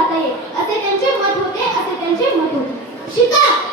जाता येईल असे त्यांचे मत होते असे त्यांचे मत होते. शिका!